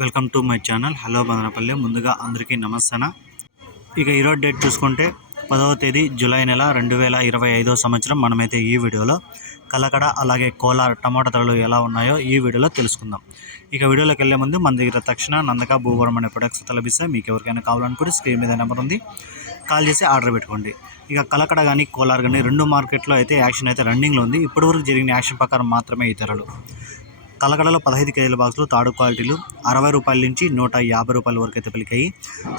Welcome to my channel. Hello Madanapalle. ముందుగా అందరికీ నమస్తే. ఇక ఈరోజు డేట్ చూసుకుంటే 10వ తేదీ జూలై నెల 2025 సంవత్సరం. మనమైతే ఈ వీడియోలో కలకడ అలాగే కోలార్ టమాటా ధరలు ఎలా ఉన్నాయో ఈ వీడియోలో తెలుసుకుందాం. ఇక వీడియోలోకి వెళ్ళే ముందు మన దగ్గర తక్షణ నందక భూవరం అనే ప్రొడక్ట్స్ లభిస్తాయి. మీకు ఎవరికైనా కావాలనుకుంటే స్క్రీన్ మీద నెంబర్ ఉంది, కాల్ చేసి ఆర్డర్ పెట్టుకోండి. ఇక కలకడ కానీ కోలార్ కానీ రెండు మార్కెట్లో అయితే యాక్షన్ అయితే రన్నింగ్లో ఉంది. ఇప్పటివరకు జరిగిన యాక్షన్ ప్రకారం మాత్రమే ఈ ధరలు. కలకడలో 15 కేజీల బాక్సులు తాడు క్వాలిటీలు 60 రూపాయల నుంచి 150 రూపాయల వరకు అయితే పలికాయి.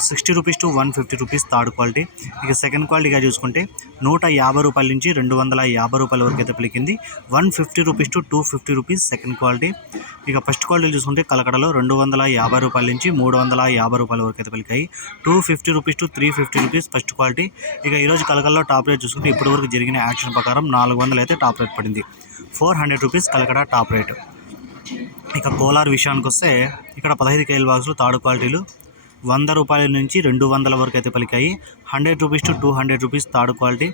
60 rupees to 150 rupees third quality. ఇక సెకండ్ క్వాలిటీగా చూసుకుంటే 150 రూపాయల నుంచి 250 రూపాయల వరకు అయితే పలికింది. 150 rupees to 250 rupees second quality. ఇక ఫస్ట్ క్వాలిటీ చూసుకుంటే కలకడలో 250 రూపాయల నుంచి 350 రూపాయల వరకు అయితే పలికాయి. 250 rupees to 350 rupees first quality. ఇక ఈరోజు కలకడలో టాప్ రేట్ చూసుకుంటే ఇప్పటివరకు జరిగిన యాక్షన్ ప్రకారం 400 అయితే టాప్ రేట్ పడింది. 400 రూపీస్ కలకడ టాప్ రేట్. ఇక కోలార్ విషయానికి వస్తే ఇక్కడ 15 కేజీల బాక్సులు తాడు క్వాలిటీలు 100 రూపాయల నుంచి 200 వరకు అయితే పలికాయి. 100 rupees to 200 rupees third quality.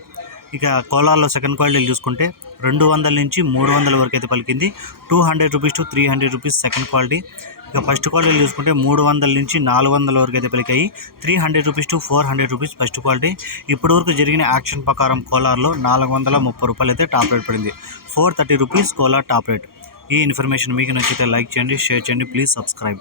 ఇక కోలార్లో సెకండ్ క్వాలిటీలు చూసుకుంటే 200 నుంచి 300 వరకు అయితే పలికింది. 200 rupees to 300 rupees second quality. ఇక ఫస్ట్ క్వాలిటీలు చూసుకుంటే 300 నుంచి 400 వరకు అయితే పలికాయి. 300 rupees to 400 rupees first quality. ఇప్పటివరకు జరిగిన యాక్షన్ ప్రకారం కోలార్లో 430 రూపాయలు అయితే టాప్ రేట్ పడింది. 430 రూపీస్ కోలార్ టాప్ రేట్. ఈ ఇన్ఫర్మేషన్ మీకు నచ్చితే లైక్ చేయండి, షేర్ చేయండి, ప్లీజ్ సబ్స్క్రైబ్.